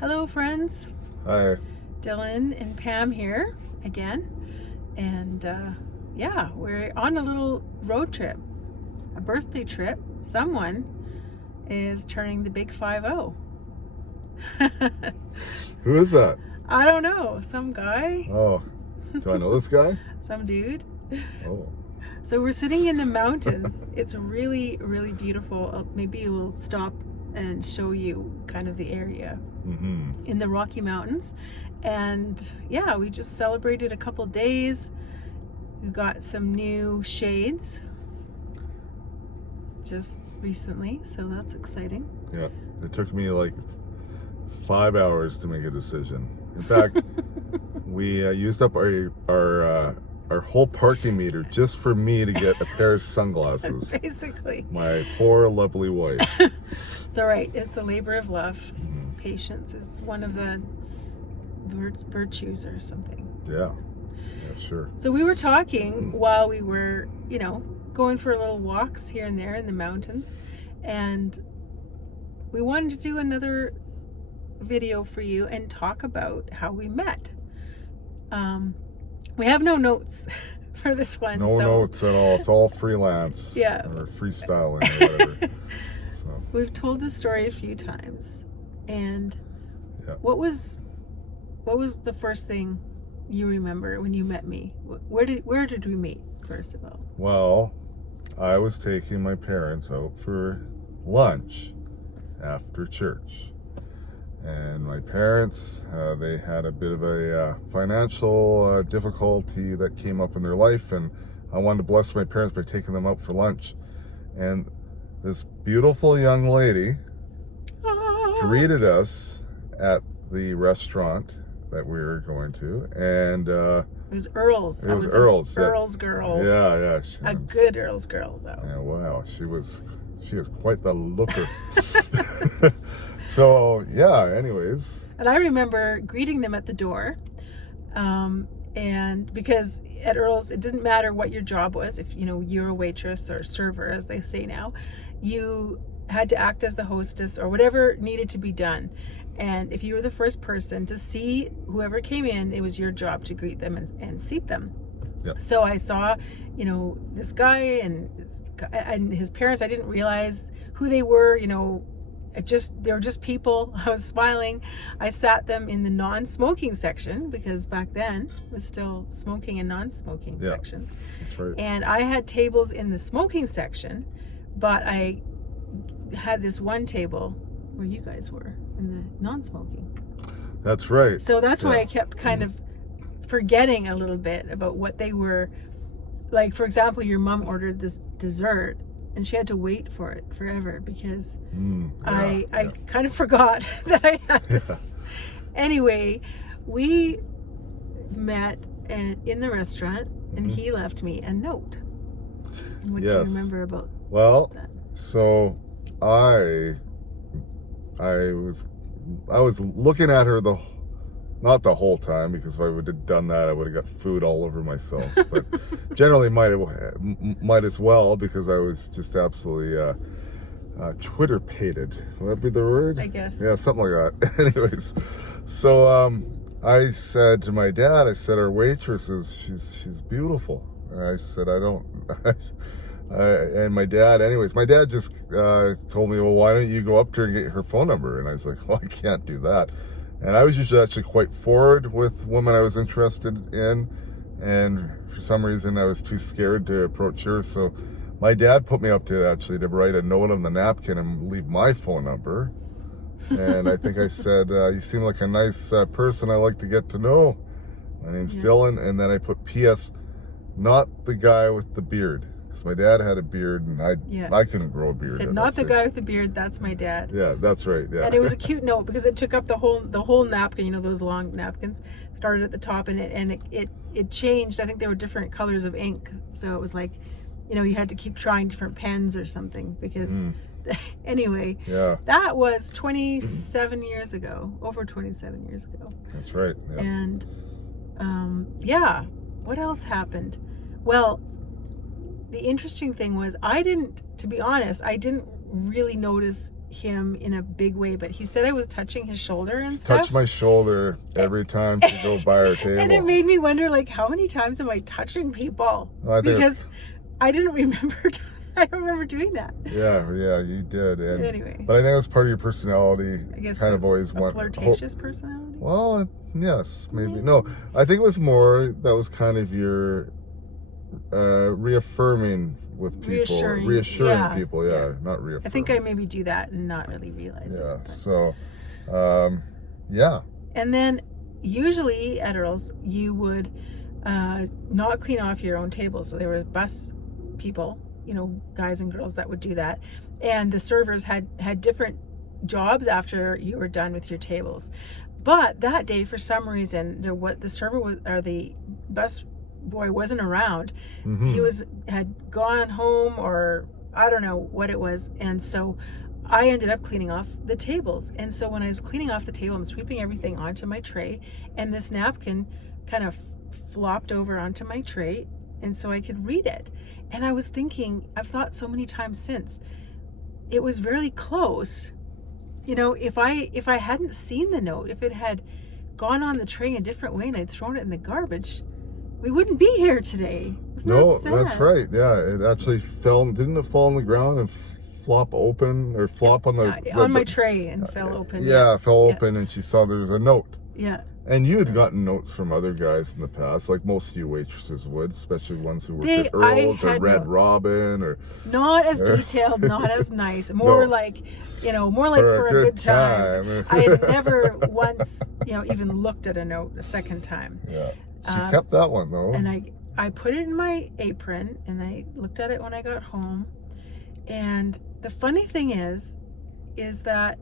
Hello, friends. Hi. Dylan and Pam here again. And yeah, we're on a little road trip, a birthday trip. Someone is turning the big 5-0. Who is that? I don't know. Some guy, Oh, do I know this guy? some dude. Oh, So we're sitting in the mountains. It's really, really beautiful. Maybe we'll stop and show you kind of the area in the Rocky Mountains. And yeah, we just celebrated a couple days. We got some new shades just recently, so that's exciting. yeah. It took me like 5 hours to make a decision. In fact, we used up our whole parking meter just for me to get a pair of sunglasses. Basically. My poor lovely wife. It's all right. It's a labor of love. Patience is one of the virtues or something. Yeah, sure. So we were talking while we were, going for little walks here and there in the mountains, and we wanted to do another video for you and talk about how we met. We have no notes for this one. No notes at all. It's all freelance. Yeah. Or freestyling or whatever. So. We've told the story a few times. And yeah. What was the first thing you remember when you met me? Where did we meet, first of all? Well, I was taking my parents out for lunch after church. And my parents, they had a bit of a financial difficulty that came up in their life, and I wanted to bless my parents by taking them out for lunch. And this beautiful young lady greeted us at the restaurant that we were going to, and it was Earls. It was Earls. Yeah. Earls girl. Yeah. A good Earls girl, though. Yeah, wow. She was quite the looker. So, yeah, anyways. And I remember greeting them at the door. And because at Earls, it didn't matter what your job was. If, you're a waitress or server, as they say now, you had to act as the hostess or whatever needed to be done. And if you were the first person to see whoever came in, it was your job to greet them and seat them. Yep. So I saw, this guy and his parents. I didn't realize who they were, they were just people. I was smiling. I sat them in the non-smoking section because back then it was still smoking and non-smoking section. That's right. And I had tables in the smoking section, but I had this one table where you guys were in the non-smoking. That's right. So that's why I kept kind of forgetting a little bit about what they were. Like, for example, your mom ordered this dessert and she had to wait for it forever because I kind of forgot that I had this. Anyway, we met in the restaurant and he left me a note. What do you remember about that? So I was looking at her not the whole time, because if I would have done that, I would have got food all over myself. But generally might as well, because I was just absolutely Twitter-pated. Would that be the word? I guess. Yeah, something like that. Anyways, so I said to my dad, our waitress she's beautiful. And I said, and my dad just told me, well, why don't you go up to her and get her phone number? And I was like, well, I can't do that. And I was usually actually quite forward with women I was interested in, and for some reason I was too scared to approach her. So my dad put me up to write a note on the napkin and leave my phone number. And I think I said, you seem like a nice person I like to get to know. My name's Dylan. And then I put P.S. not the guy with the beard. My dad had a beard, and I couldn't grow a beard. Said, not the guy with the beard, that's my dad. Yeah, that's right. Yeah. And it was a cute note because it took up the whole napkin. Those long napkins started at the top, and it changed. I think there were different colors of ink, so it was like, you had to keep trying different pens or something because. Anyway, that was 27 years ago, over 27 years ago. That's right. Yeah. And what else happened? Well, the interesting thing was, to be honest, I didn't really notice him in a big way, but he said I was touching his shoulder and stuff. Touch my shoulder every time she go by our table. And it made me wonder, like, how many times am I touching people? Well, because I didn't remember. I don't remember doing that. Yeah, you did. And, anyway, but I think that's part of your personality. I guess kind of always a flirtatious personality. Well, yes, maybe. No, I think it was more that was kind of your reaffirming with people, reassuring people. Yeah, not reaffirming. I think I maybe do that and not really realize it. Yeah. So, yeah. And then usually at Earls, you would not clean off your own table. So there were bus people, guys and girls that would do that, and the servers had different jobs after you were done with your tables. But that day, for some reason, the server was, or the bus boy wasn't around. Mm-hmm. He had gone home, or I don't know what it was, and so I ended up cleaning off the tables. And so when I was cleaning off the table, I'm sweeping everything onto my tray, and this napkin kind of flopped over onto my tray, and so I could read it. And I was thinking, I've thought so many times since, it was very close. If I hadn't seen the note, if it had gone on the tray a different way and I'd thrown it in the garbage, we wouldn't be here today. No, that's right. Yeah, it actually didn't it fall on the ground and flop open, or flop on my tray and fell open. Yeah, it fell open, and she saw there was a note. Yeah. And you had gotten notes from other guys in the past, like most of you waitresses would, especially ones who worked at Earls or Red Robin, or not as detailed, not as nice, more like for a good time. I had never once, even looked at a note a second time. Yeah, she kept that one though. And I put it in my apron, and I looked at it when I got home. And the funny thing is that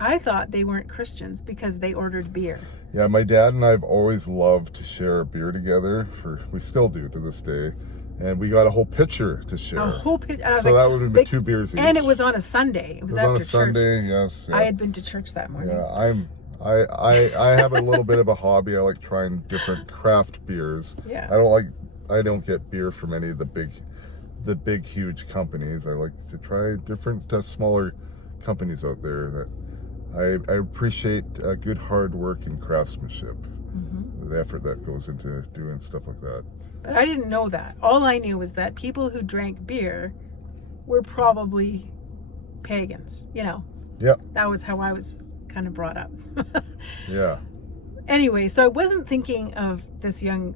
I thought they weren't Christians because they ordered beer. Yeah, my dad and I have always loved to share a beer together. We still do to this day. And we got a whole pitcher to share. A whole pitcher. So that would have been 2 beers each. And it was on a Sunday. It was after on a church. Sunday, yes. Yeah. I had been to church that morning. Yeah, I have a little bit of a hobby. I like trying different craft beers. Yeah. I don't get beer from any of the big huge companies. I like to try different smaller companies out there that I appreciate good hard work and craftsmanship. Mm-hmm. The effort that goes into doing stuff like that. But I didn't know that. All I knew was that people who drank beer were probably pagans. Yeah. That was how I was kind of brought up. Yeah. Anyway, so I wasn't thinking of this young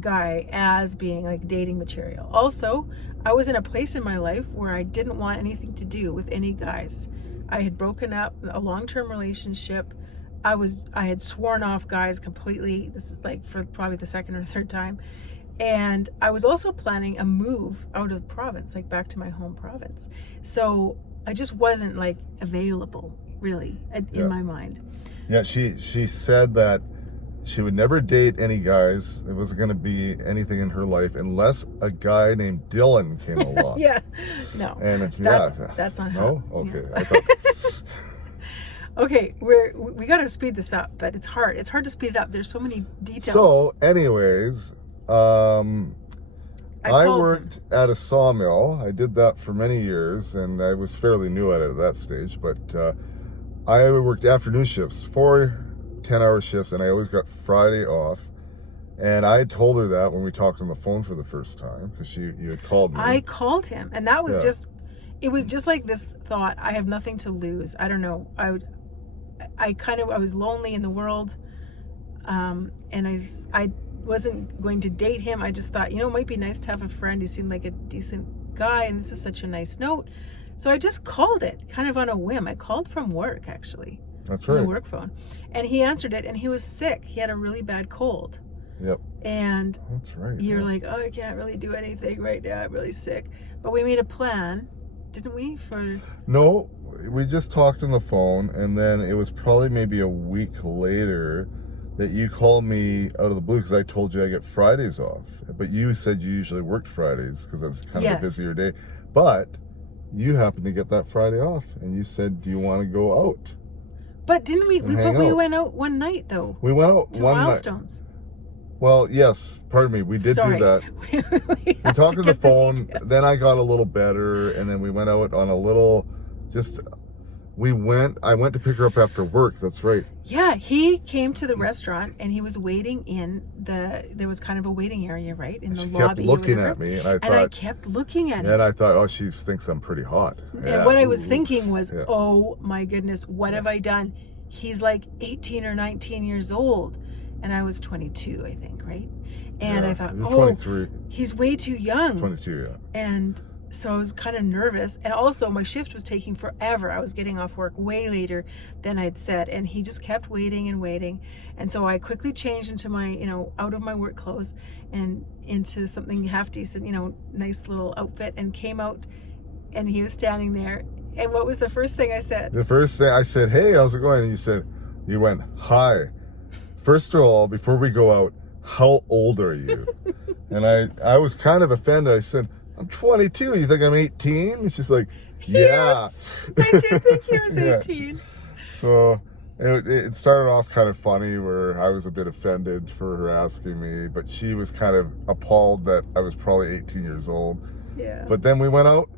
guy as being like dating material. Also, I was in a place in my life where I didn't want anything to do with any guys. I had broken up a long-term relationship. I had sworn off guys completely. This is like for probably the second or third time. And I was also planning a move out of the province, like back to my home province. So I just wasn't like available really in my mind. Yeah, she said that she would never date any guys. There wasn't going to be anything in her life unless a guy named Dylan came along. Yeah, no. And that's not how. No, okay. Yeah. I thought. Okay, we got to speed this up, but it's hard. It's hard to speed it up. There's so many details. So, anyways, I worked at a sawmill. I did that for many years, and I was fairly new at it at that stage. But I worked afternoon shifts, 4 10-hour shifts, and I always got Friday off. And I told her that when we talked on the phone for the first time, because you had called me. I called him, and that was it was just like this thought, I have nothing to lose. I don't know. I was lonely in the world, and I wasn't going to date him. I just thought, it might be nice to have a friend. He seemed like a decent guy, and this is such a nice note. So I just called it, kind of on a whim. I called from work, actually. That's right. The work phone. And he answered it, and he was sick. He had a really bad cold. Yep. And that's right. You're like, oh, I can't really do anything right now. I'm really sick. But we made a plan, didn't we? No, we just talked on the phone, and then it was probably maybe a week later that you called me out of the blue because I told you I get Fridays off. But you said you usually worked Fridays because that's kind of a busier day. But you happened to get that Friday off, and you said, do you want to go out? But didn't we? We went out one night, though. We went out one night. To Milestones. Well, yes, pardon me, we did do that. we talked on the phone, then I got a little better, and then we went out on a little, just I went to pick her up after work. That's right. Yeah, he came to the restaurant and he was waiting there was kind of a waiting area, right? In the She lobby. kept looking at me, and I kept looking at him. and I thought, oh, she thinks I'm pretty hot. And what I was thinking was, Yeah. oh my goodness, what have I done? He's like 18 or 19 years old. And I was 22, I think, right? And Yeah, I thought, you're oh, 23. he's way too young. 22, yeah. And so I was kind of nervous. And also my shift was taking forever. I was getting off work way later than I'd said. And he just kept waiting and waiting. And so I quickly changed into my, out of my work clothes and into something half decent, nice little outfit, and came out, and he was standing there. And what was the first thing I said? The first thing I said, hey, how's it going? And you went, hi. First of all, before we go out, how old are you? And I was kind of offended. I said, I'm 22. You think I'm 18? And she's like, yeah. Yes, I did think he was Yeah. 18. So it started off kind of funny, where I was a bit offended for her asking me, but she was kind of appalled that I was probably 18 years old. Yeah. But then we went out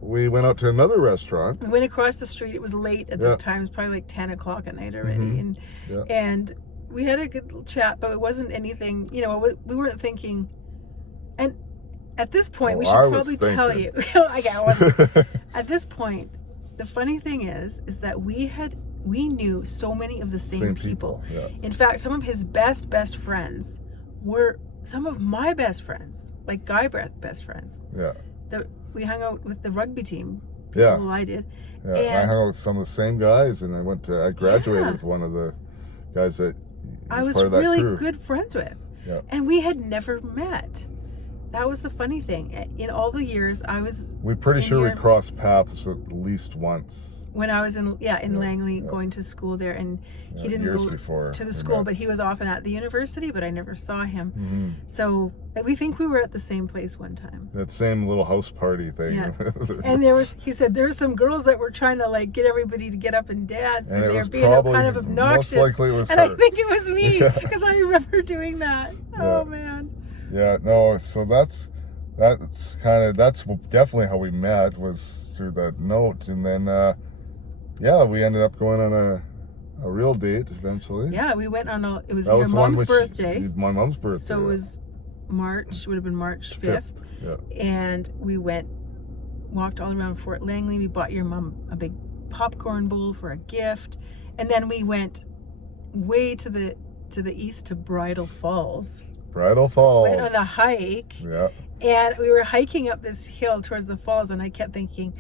to another restaurant. We went across the street. It was late at this time. It was probably like 10 o'clock at night already. Mm-hmm. And we had a good little chat, but it wasn't anything, we weren't thinking. And at this point, we should probably tell you. At this point, the funny thing is that we knew so many of the same people. Yeah. In fact, some of his best friends were some of my best friends, like guy best friends. Yeah. We hung out with the rugby team. Yeah. Well, I did. Yeah. And I hung out with some of the same guys, and I graduated with one of the guys that I was part of that really crew. good friends with. Yeah. And we had never met. That was the funny thing. In all the years We're pretty sure we crossed paths at least once. When I was in Langley going to school there, and he didn't years go before to the school, but he was often at the university, but I never saw him. Mm-hmm. So we think we were at the same place one time. That same little house party thing. Yeah. And he said there were some girls that were trying to get everybody to get up and dance, and they were being kind of obnoxious. Most likely it was and her. I think it was me, because I remember doing that. Oh man. Yeah, no, so that's definitely how we met, was through that note. And then we ended up going on a real date eventually. Yeah, we went on it was your mom's birthday. My mom's birthday. So it was would have been March 5th. Yeah. And we walked all around Fort Langley. We bought your mom a big popcorn bowl for a gift. And then we went way to the east to Bridal Falls. Went on a hike. Yeah. And we were hiking up this hill towards the falls, and I kept thinking,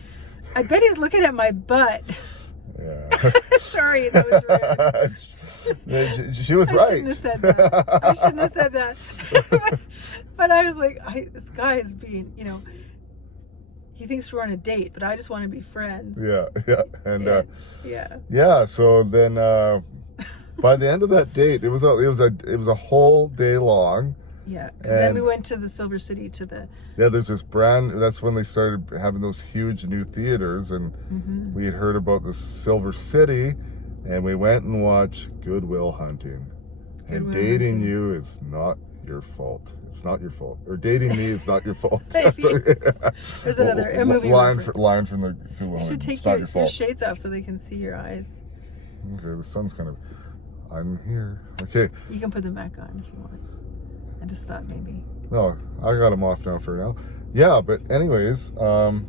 I bet he's looking at my butt. Yeah. Sorry, that was rude. She was right. I shouldn't have said that. But I was like, this guy is being, he thinks we're on a date, but I just want to be friends. Yeah. And yeah. So then by the end of that date, it was a whole day long. Yeah, because then we went to the Silver City there's this that's when they started having those huge new theaters, and we had heard about the Silver City, and we went and watched Good Will Hunting. And dating you is not your fault. It's not your fault. Or dating me is not your fault. There's another movie line from the Good Will Hunting. You should take your shades off so they can see your eyes. Okay, the sun's kind of... I'm here. Okay. You can put them back on if you want. I just thought maybe. No, I got them off now for now. Yeah, but anyways, that's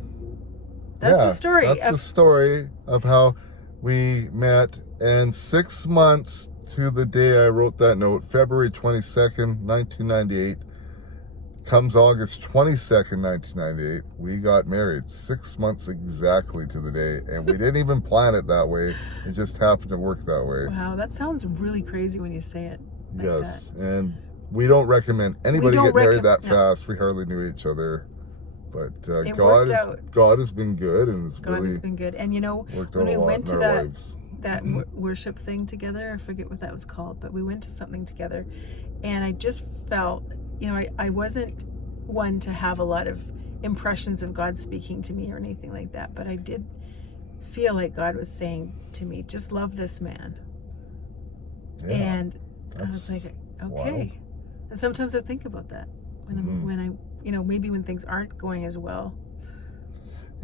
the story. That's the story of how we met. And 6 months to the day I wrote that note, February 22nd, 1998, comes August 22nd, 1998, we got married. 6 months exactly to the day. And we didn't even plan it that way. It just happened to work that way. Wow, that sounds really crazy when you say it. Yes, and we don't recommend anybody get married that fast. We hardly knew each other, but God has been good, and God has been good. And when we went to that worship thing together, I forget what that was called, but we went to something together, and I just felt, I wasn't one to have a lot of impressions of God speaking to me or anything like that, but I did feel like God was saying to me, just love this man. Yeah, and I was like, okay. Wild. And sometimes I think about that when I maybe when things aren't going as well.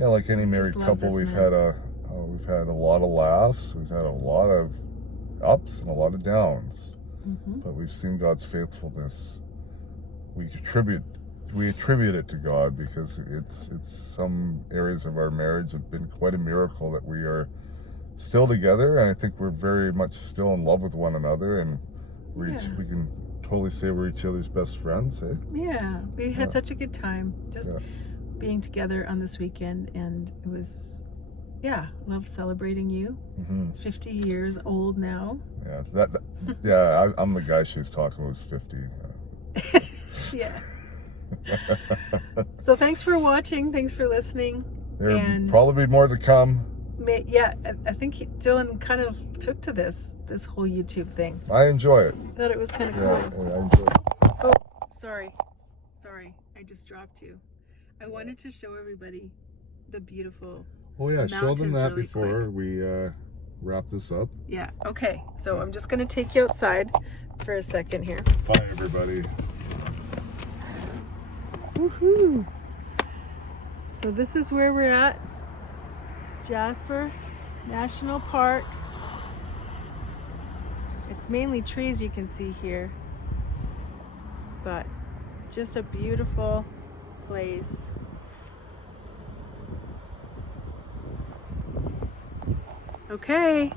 Yeah, like any married couple, we've we've had a lot of laughs. We've had a lot of ups and a lot of downs. But we've seen God's faithfulness. We attribute it to God, because it's some areas of our marriage have been quite a miracle that we are still together, and I think we're very much still in love with one another, and we can totally say we're each other's best friends. Eh? Yeah, we had such a good time just being together on this weekend, and it was love celebrating you. 50 years old now. I'm the guy she was talking with, 50. Yeah. So thanks for watching. Thanks for listening. There'll probably be more to come. I think Dylan kind of took to this whole YouTube thing. I enjoy it. I thought it was kind of cool. Yeah, I enjoy it. Oh, sorry. I just dropped you. I wanted to show everybody the beautiful show them that really before we wrap this up. Yeah, okay. So I'm just going to take you outside for a second here. Bye, everybody. Woohoo! So this is where we're at. Jasper National Park. It's mainly trees you can see here, but just a beautiful place. Okay.